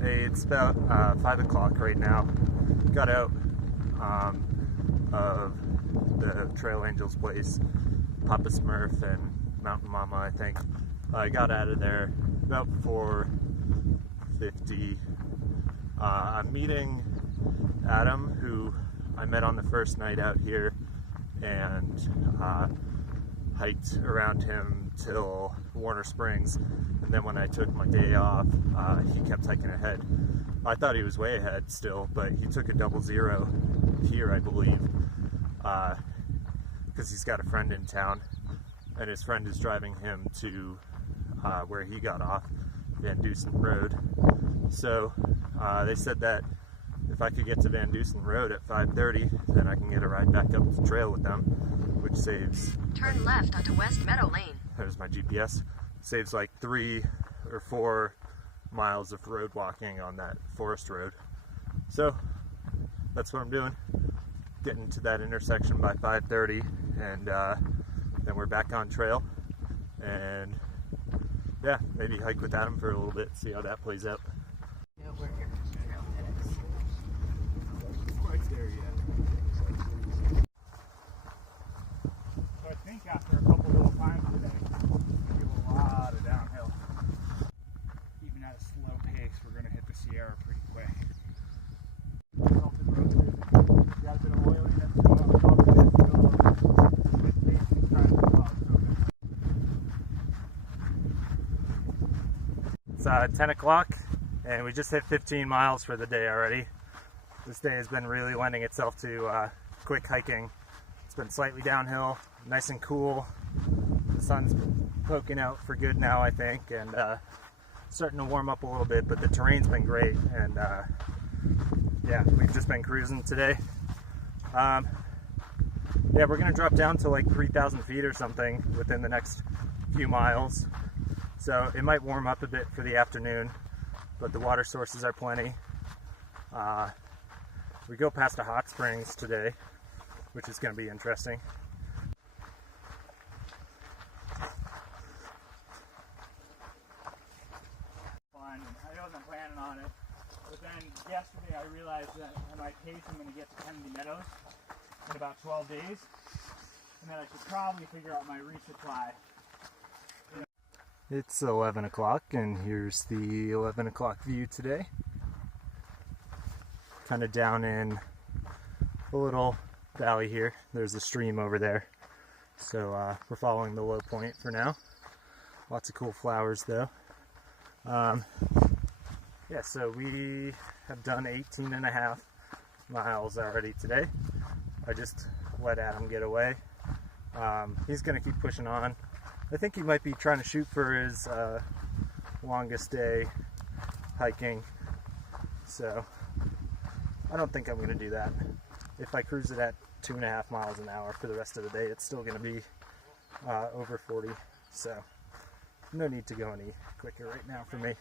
Hey, it's about 5 o'clock right now. Got out of the Trail Angels place, Papa Smurf and Mountain Mama, I think. I got out of there about 4:50. I'm meeting Adam, who I met on the first night out here, and hiked around him till Warner Springs, and then when I took my day off, he kept hiking ahead. I thought he was way ahead still, but he took a 00 here, I believe, because he's got a friend in town, and his friend is driving him to where he got off, Van Dusen Road. So they said that if I could get to Van Dusen Road at 5:30, then I can get a ride back up the trail with them, which saves... Turn left onto West Meadow Lane. There's my GPS. Saves like 3 or 4 miles of road walking on that forest road. So that's what I'm doing. Getting to that intersection by 5:30, and then we're back on trail. And yeah, maybe hike with Adam for a little bit, see how that plays out. Yeah, where your trail is. Quite there yet. So I think after a couple little climbs today, we do a lot of downhill. Even at a slow pace, we're going to hit the Sierra pretty quick. Salted road, got a bit of oiliness going on the top of it, It's 10 o'clock, and we just hit 15 miles for the day already. This day has been really lending itself to quick hiking. It's been slightly downhill, nice and cool. The sun's poking out for good now, I think, and starting to warm up a little bit, but the terrain's been great, and yeah, we've just been cruising today. Yeah, we're gonna drop down to like 3,000 feet or something within the next few miles. So it might warm up a bit for the afternoon, but the water sources are plenty. We go past a hot springs today, which is going to be interesting. Fun. I wasn't planning on it, but then yesterday I realized that at my pace I'm going to get to Kennedy Meadows in about 12 days, and that I should probably figure out my resupply. It's 11 o'clock, and here's the 11 o'clock view today. Kind of down in a little valley here. There's a stream over there. So we're following the low point for now. Lots of cool flowers though. Yeah, so we have done 18.5 miles already today. I just let Adam get away. He's gonna keep pushing on. I think he might be trying to shoot for his longest day hiking, so I don't think I'm going to do that. If I cruise it at 2.5 miles an hour for the rest of the day, it's still going to be over 40, so no need to go any quicker right now for me.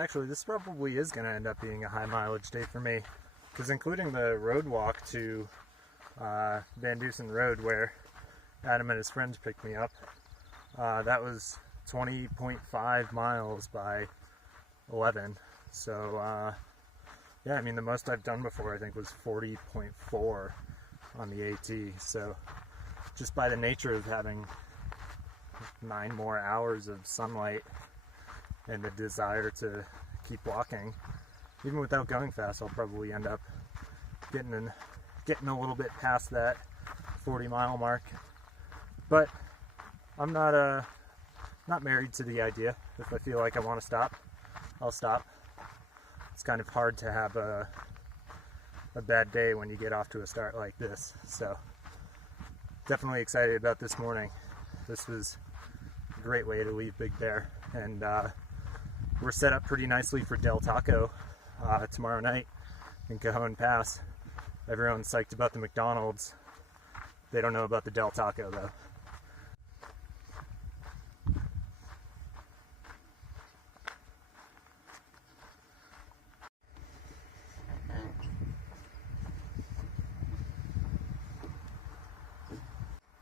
Actually, this probably is going to end up being a high mileage day for me, because including the road walk to Van Dusen Road, where Adam and his friends picked me up, that was 20.5 miles by 11. So yeah, I mean, the most I've done before I think was 40.4 on the AT. So just by the nature of having 9 more hours of sunlight and the desire to keep walking, even without going fast, I'll probably end up getting a little bit past that 40-mile mark. But I'm not married to the idea. If I feel like I want to stop, I'll stop. It's kind of hard to have a bad day when you get off to a start like this. So definitely excited about this morning. This was a great way to leave Big Bear, and we're set up pretty nicely for Del Taco tomorrow night in Cajon Pass. Everyone's psyched about the McDonald's. They don't know about the Del Taco though.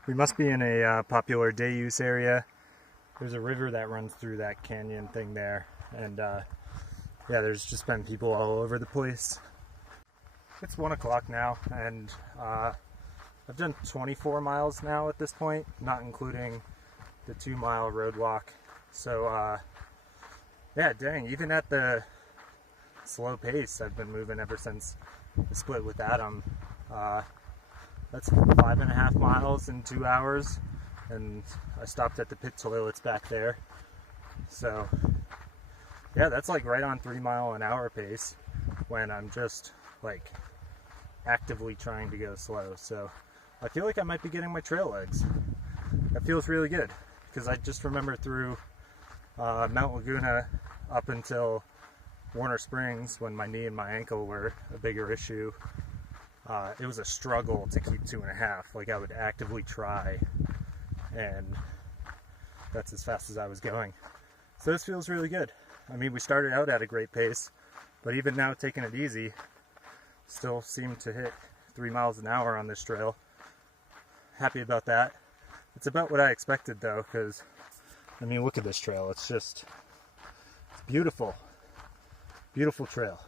We must be in a popular day use area. There's a river that runs through that canyon thing there, and yeah, there's just been people all over the place. It's 1 o'clock now, and I've done 24 miles now at this point, not including the 2-mile road walk. So yeah, dang, even at the slow pace I've been moving ever since the split with Adam. That's 5.5 miles in 2 hours, and I stopped at the pit toilets back there. So yeah, that's like right on 3-mile-an-hour pace when I'm just like actively trying to go slow. So I feel like I might be getting my trail legs. That feels really good, because I just remember through Mount Laguna up until Warner Springs, when my knee and my ankle were a bigger issue, it was a struggle to keep 2.5. Like, I would actively try, and that's as fast as I was going. So this feels really good. I mean, we started out at a great pace, but even now taking it easy, still seem to hit 3 miles an hour on this trail. Happy about that. It's about what I expected though, because I mean, look at this trail. It's beautiful. Beautiful trail.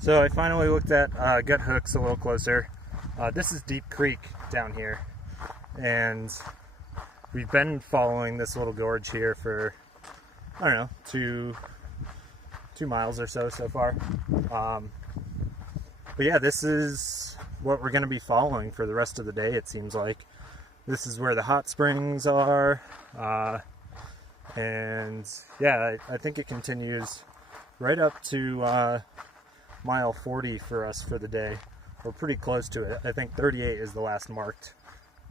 So I finally looked at Gut Hooks a little closer. This is Deep Creek down here, and we've been following this little gorge here for, I don't know, two miles or so far. But yeah, this is what we're going to be following for the rest of the day, it seems like. This is where the hot springs are, and yeah, I think it continues right up to mile 40 for us for the day. We're pretty close to it. I think 38 is the last marked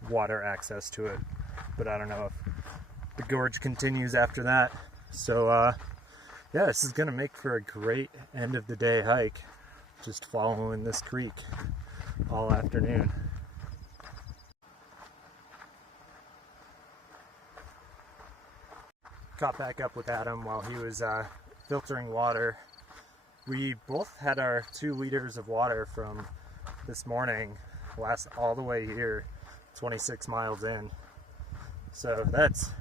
water access to it, but I don't know if the gorge continues after that. So yeah, this is gonna make for a great end of the day hike, just following this creek all afternoon. Caught back up with Adam while he was filtering water. We both had our 2 liters of water from this morning last all the way here, 26 miles in. So that's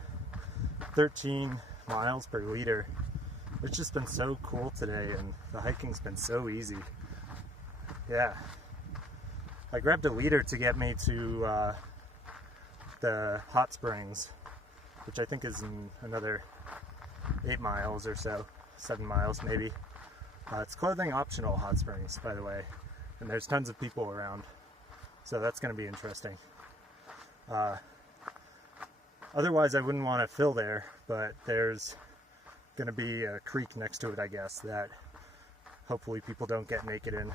13 miles per liter. It's just been so cool today, and the hiking's been so easy. Yeah. I grabbed a liter to get me to the hot springs, which I think is in another 8 miles or so, 7 miles maybe. It's clothing optional hot springs, by the way, and there's tons of people around, so that's going to be interesting. Otherwise I wouldn't want to fill there, but there's going to be a creek next to it, I guess, that hopefully people don't get naked in.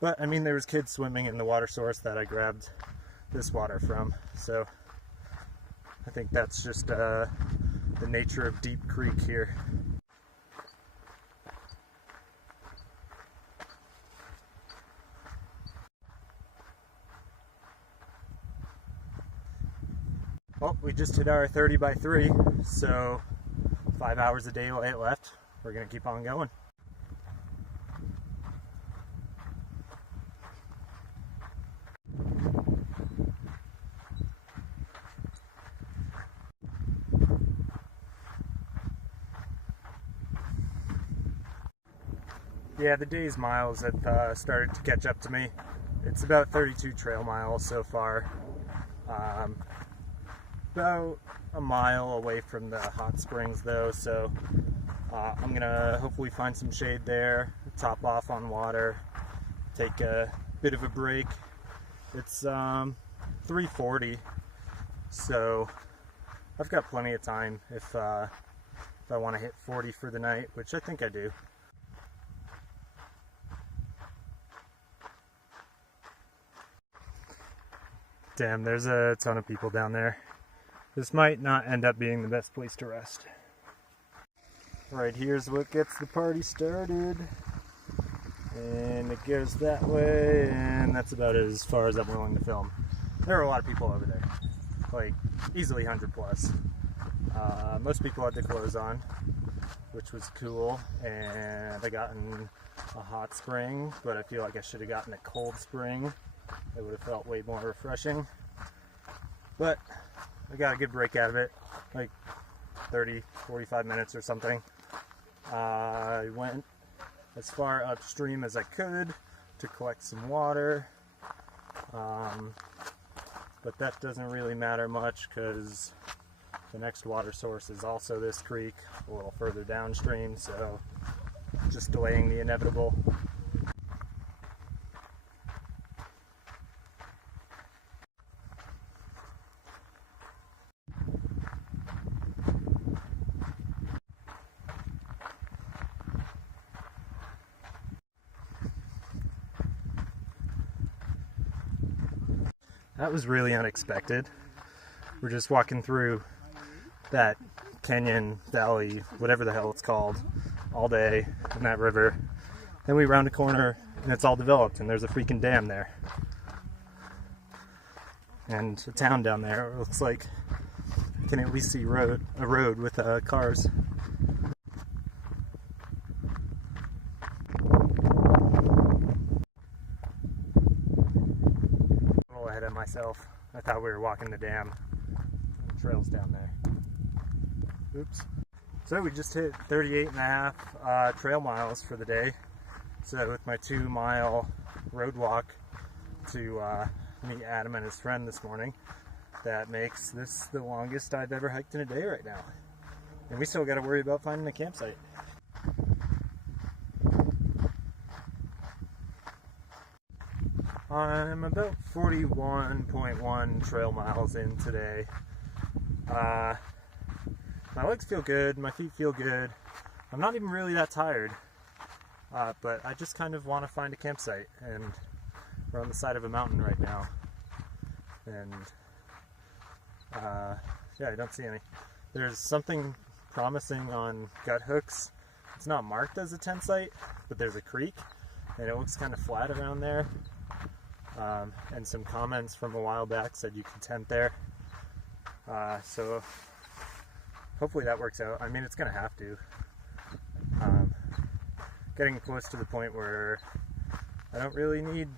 But I mean, there was kids swimming in the water source that I grabbed this water from, so I think that's just the nature of Deep Creek here. Well, we just hit our 30 by 3, so 5 hours of daylight left. We're going to keep on going. Yeah, the day's miles have started to catch up to me. It's about 32 trail miles so far. About a mile away from the hot springs though, so I'm gonna hopefully find some shade there, top off on water, take a bit of a break. It's 3:40, so I've got plenty of time if I want to hit 40 for the night, which I think I do. Damn, there's a ton of people down there. This might not end up being the best place to rest. Right here's what gets the party started. And it goes that way, and that's about as far as I'm willing to film. There are a lot of people over there. Like, easily 100 plus. Most people had their clothes on, which was cool. And I got in a hot spring, but I feel like I should have gotten a cold spring. It would have felt way more refreshing. But I got a good break out of it, like 30, 45 minutes or something. I went as far upstream as I could to collect some water, but that doesn't really matter much because the next water source is also this creek a little further downstream, so just delaying the inevitable. That was really unexpected. We're just walking through that canyon, valley, whatever the hell it's called, all day in that river. Then we round a corner and it's all developed and there's a freaking dam there. And a town down there. It looks like you can at least see a road with cars. Myself. I thought we were walking the dam. The trail's down there. Oops. So we just hit 38.5 trail miles for the day. So with my 2-mile road walk to meet Adam and his friend this morning, that makes this the longest I've ever hiked in a day right now. And we still got to worry about finding a campsite. I'm about 41.1 trail miles in today. My legs feel good, my feet feel good. I'm not even really that tired, but I just kind of want to find a campsite, and we're on the side of a mountain right now. And yeah, I don't see any. There's something promising on Gut Hooks. It's not marked as a tent site, but there's a creek, and it looks kind of flat around there. And some comments from a while back said you can tent there. So hopefully that works out. I mean, it's going to have to. Getting close to the point where I don't really need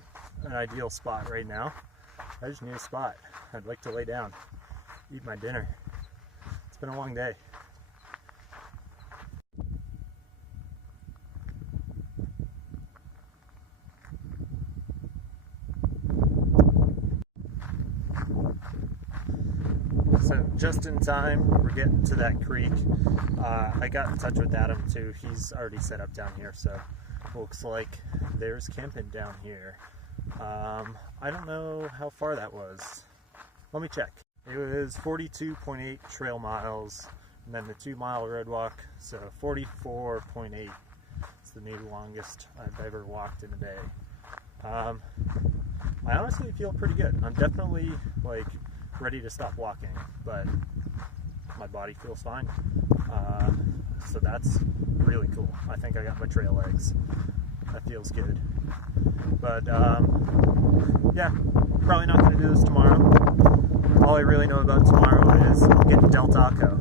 an ideal spot right now. I just need a spot. I'd like to lay down, eat my dinner. It's been a long day. So just in time, we're getting to that creek. I got in touch with Adam too. He's already set up down here, so looks like there's camping down here. I don't know how far that was. Let me check. It was 42.8 trail miles, and then the 2-mile road walk, so 44.8 is the new longest I've ever walked in a day. I honestly feel pretty good. I'm definitely like ready to stop walking, but my body feels fine, so that's really cool. I think I got my trail legs. That feels good. But yeah, probably not going to do this tomorrow. All I really know about tomorrow is getting Del Taco.